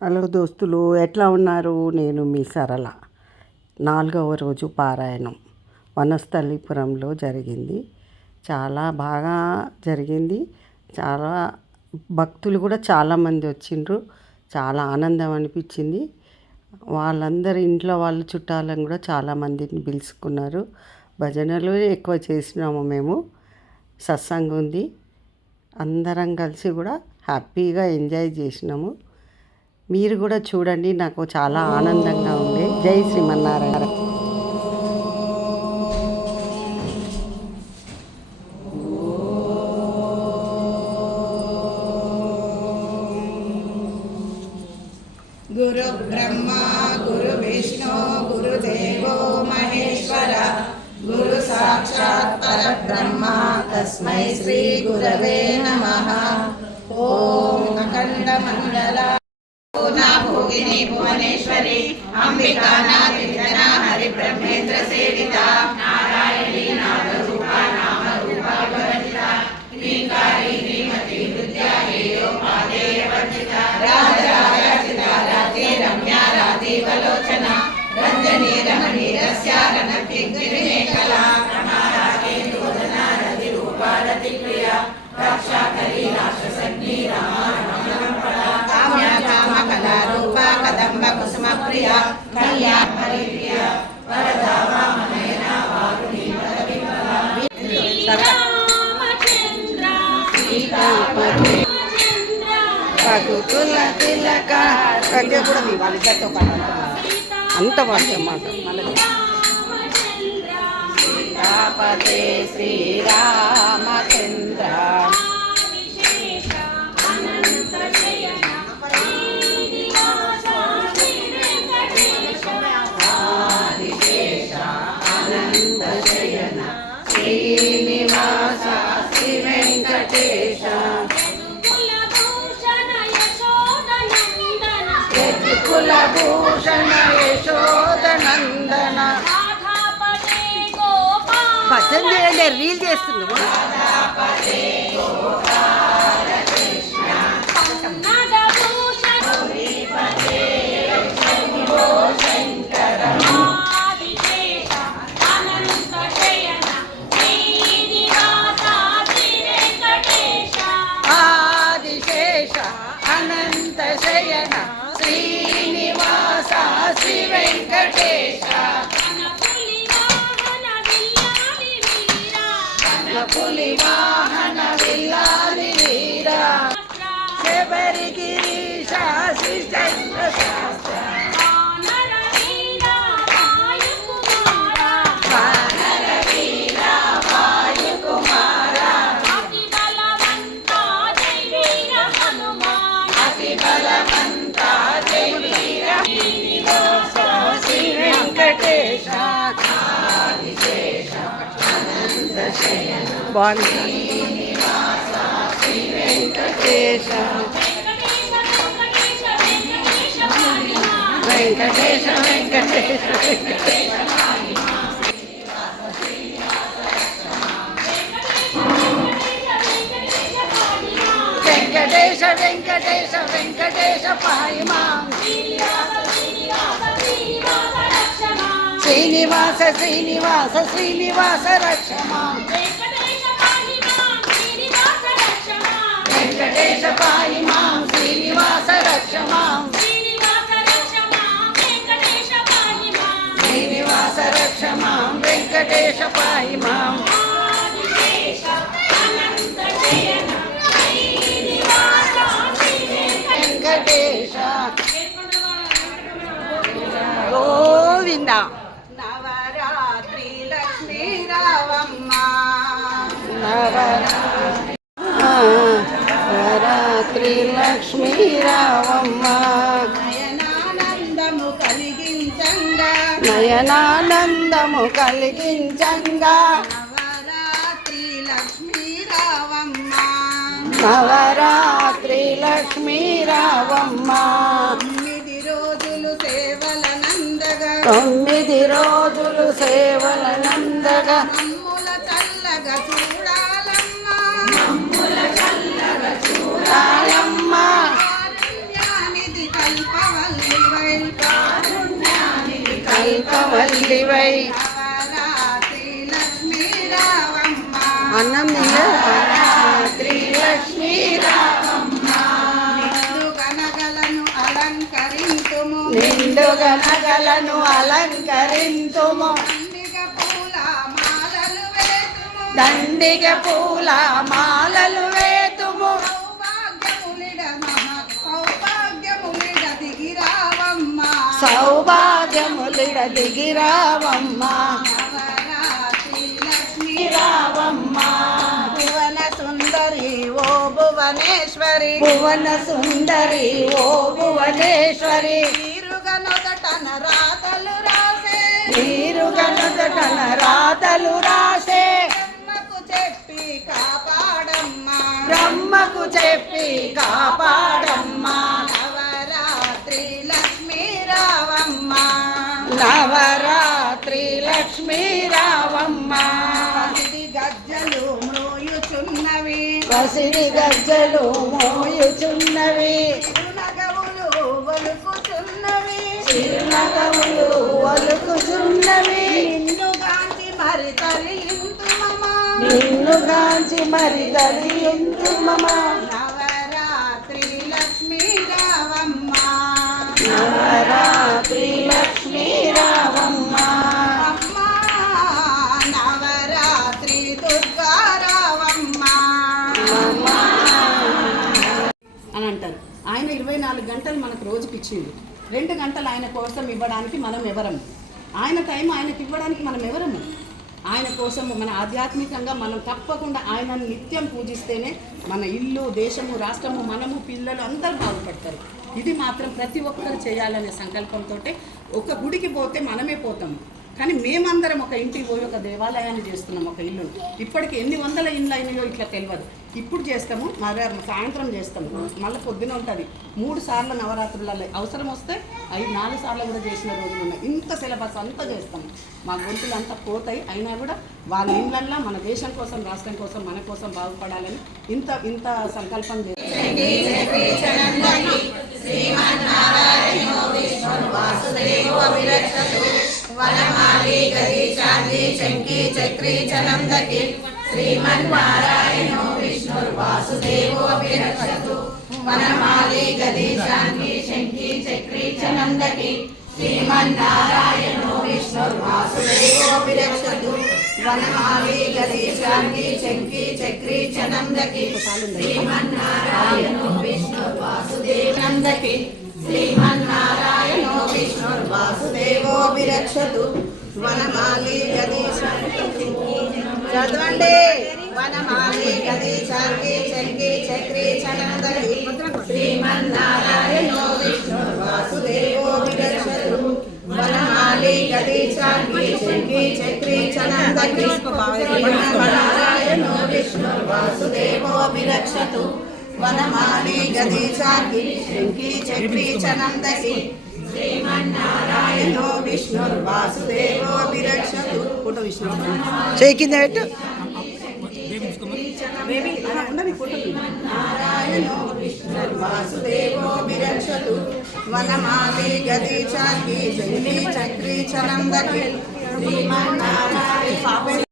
Hello దోస్తులు, ఎట్లా ఉన్నారు? నేను మీ సరళ. 4వ రోజు పారాయణం వనస్థలిపురంలో జరిగింది. చాలా బాగా జరిగింది. చాలా భక్తులు కూడా చాలామంది వచ్చిండ్రు. చాలా ఆనందం అనిపించింది. వాళ్ళందరి ఇంట్లో వాళ్ళ చుట్టాలను కూడా చాలామందిని పిలుచుకున్నారు. భజనలు ఎక్కువ చేసినాము మేము. సత్సంగం ఉంది. అందరం కలిసి కూడా హ్యాపీగా ఎంజాయ్ చేసినాము. మీరు కూడా చూడండి. నాకు చాలా ఆనందంగా ఉంది. జై శ్రీమన్నారాయణ. గురు బ్రహ్మ గురు విష్ణు గురుదేవో మహేశ్వర గురు సాక్షాత్ పరబ్రహ్మ తస్మై శ్రీ గురవే నమః. ఓం అఖండ మండల భోగిని భువనేశ్వరి అంబికా నాదిన హరి బ్రహ్మేంద్ర సేవిత నారాయణి నాదరూప నామరూప భవతిత శ్రీకారి శ్రీమతి విద్యా హేయో పాదేయ వర్జిత రాజరాజిత రాధే రమ్యా రాధీవలోచన రంజనీ రమణీ రస్యారణ కింకిరిమేఖలా రమారాకేంద్రోదన రతి రూపా రతి ప్రియా రక్షాకరీ రాక్షసగ్ని రామ కామ్య కామ కళారూప కదంబ కుసుమ ప్రియ కళ్యాణ ప్రియ వరదా వామనయన వారుణి రఘుకుల తిలక కూడా వాళ్ళిద్దరితో పాటు అంత వాక్యం మాట. సీతాపతే శ్రీరామచంద్ర శ్రీనివాస శ్రీ వెంకటేశ కులభూషణ యశోదనందన భజన చేయండి. రీల్ చేస్తున్నాము. ఆదిశేష అనంత శయన శ్రీనివాస శ్రీ వెంకటేశ పులి వాహన విల్లాలి వీర శబరి గిరీశ శ్రీ చంద్ర శాస్త్ర బాగుంది. వెంకటేశ వెంకటేశ వెంకటేశ వెంకటేశ వెంకటేశ వెంకటేశ పాయి మాం శ్రీనివాస శ్రీనివాస శ్రీనివాస రక్ష మాం వెంకటేశ పాయి మాం శ్రీనివాస రక్ష మాం శ్రీనివాస రక్ష మాం వెంకటేశ పాయి మాం వెంకటేశ గోవింద. నవరాత్రి లక్ష్మీ రావమ్మ నవరాత్రి లక్ష్మీ రావమ్మ నయనానందము కలిగించంగా నయనానందము కలిగించంగా నవరాత్రి లక్ష్మీ రావమ్మ నవరాత్రి లక్ష్మీ రావమ్మ 9 రోజులు సేవలనందగా 9 రోజులు సేవలనందగా మమ్ముల చల్లగా చూడాలమ్మ చాలమ్మ కారుణ్యానిధి కల్పవల్లివై కల్పవల్లివై నవరాత్రి లక్ష్మీ రావమ్మ అన్నం నవరాత్రి లక్ష్మీ నిండు గనగలను అలంకరింతుము నిండు గనగలను అలంకరింతుము దండిగ పూల మాలలు వేతుము సౌభాగ్యములిడ దిగిరావమ్మ సౌభాగ్యములిడ దిగిరావమ్మ నవరాత్రి లక్ష్మీ రావమ్మ భువన సుందరి ఓ భువనేశ్వరి భువన సుందరి ఓ భువనేశ్వరి తీరుగనొదటన రాతలు రాసే నీరుగనదటన రాతలు రాసే బ్రహ్మకు చెప్పి కాపాడమ్మా బ్రహ్మకు చెప్పి కాపాడమ్మ నవరాత్రి లక్ష్మీ రావమ్మ నవరాత్రి లక్ష్మీ రావమ్మ పసిడి గజ్జలు మ్రోయుచున్నవి పసిడి గజ్జలు మోయుచున్నవి చిరునగవులు ఒలుకుచున్నవి చిరునగములు ఒలుకుచున్నవి నిన్నుగాంచి మరి తరింతుమమా నిన్నుగాంచి మరి దరియంతు మమ నవరాత్రి లక్ష్మీ రావమ్మ నవరాత్రి లక్ష్మీ రావమ్మ అమ్మా నవరాత్రి దుర్గా రావమ్మ అని అంటారు. ఆయన 24 గంటలు మనకు రోజుకి ఇచ్చిండు. 2 గంటలు ఆయన కోసం ఇవ్వడానికి మనం ఎవరము? ఆయన టైం ఆయనకి ఇవ్వడానికి మనం ఎవరము? ఆయన కోసం మన ఆధ్యాత్మికంగా మనం తప్పకుండా ఆయనను నిత్యం పూజిస్తేనే మన ఇల్లు, దేశము, రాష్ట్రము, మనము, పిల్లలు అందరూ బాగుపడతారు. ఇది మాత్రం ప్రతి ఒక్కరు చేయాలనే సంకల్పంతో ఒక గుడికి పోతే మనమే పోతాము, కానీ మేమందరం ఒక ఇంటికి పోయి ఒక దేవాలయాన్ని చేస్తున్నాం, ఒక ఇల్లు. ఇప్పటికి ఎన్ని వందల ఇండ్లు అయినాయో ఇట్లా తెలియదు. ఇప్పుడు చేస్తాము, మరి సాయంత్రం చేస్తాము, మళ్ళీ పొద్దున ఉంటుంది. 3 సార్లు నవరాత్రులలో అవసరం వస్తే 4 సార్లు కూడా చేసిన రోజులు ఉన్నాయి. ఇంత సిలబస్ అంతా చేస్తాము. మా గొంతులు అంతా పోతాయి, అయినా కూడా వాళ్ళ ఇళ్ళల్లో మన దేశం కోసం, రాష్ట్రం కోసం, మన కోసం బాగుపడాలని ఇంత సంకల్పం వనమాలి గది చాంది శంకి చక్రి చనందకి శ్రీమన్నారాయణో విష్ణుర్వాసుదేవో విరక్షతు వనమాలి గది చాంది శంకి చక్రి చనందకి శ్రీమన్నారాయణో విష్ణుర్వాసుదేవో విరక్షతు వనమాలి గది చాంది శంకి చక్రి చనందకి శ్రీమన్నారాయణో విష్ణుర్వాసుదేవనందకి శ్రీమన్నారాయణో విష్ణుర్వాసుదేవో విరక్షతు వనమాలి గది చదవండి. వనమాలి గది చాంది శంకి చక్రి చనందకి శ్రీమన్నారాయణో విష్ణుర్వాసుదేవో విరక్షతు వనమాలి గది చాంది శంకి చక్రి చనందకి శ్రీమన్నారాయణో విష్ణుర్వాసుదేవో విరక్షతు వనమాలి గది చాంది శంకి చక్రి చనందకి శ్రీమన్నారాయణో విష్ణుర్వాసుదేవో విరక్షతు ఫోటో విష్ణు చేయి కింద పెట్టు నారాయణో విష్ణుర్వాసుదేవో విరక్షతు వనమాలి గది చాంది శంకి చక్రి చనందకి శ్రీమన్నారాయణ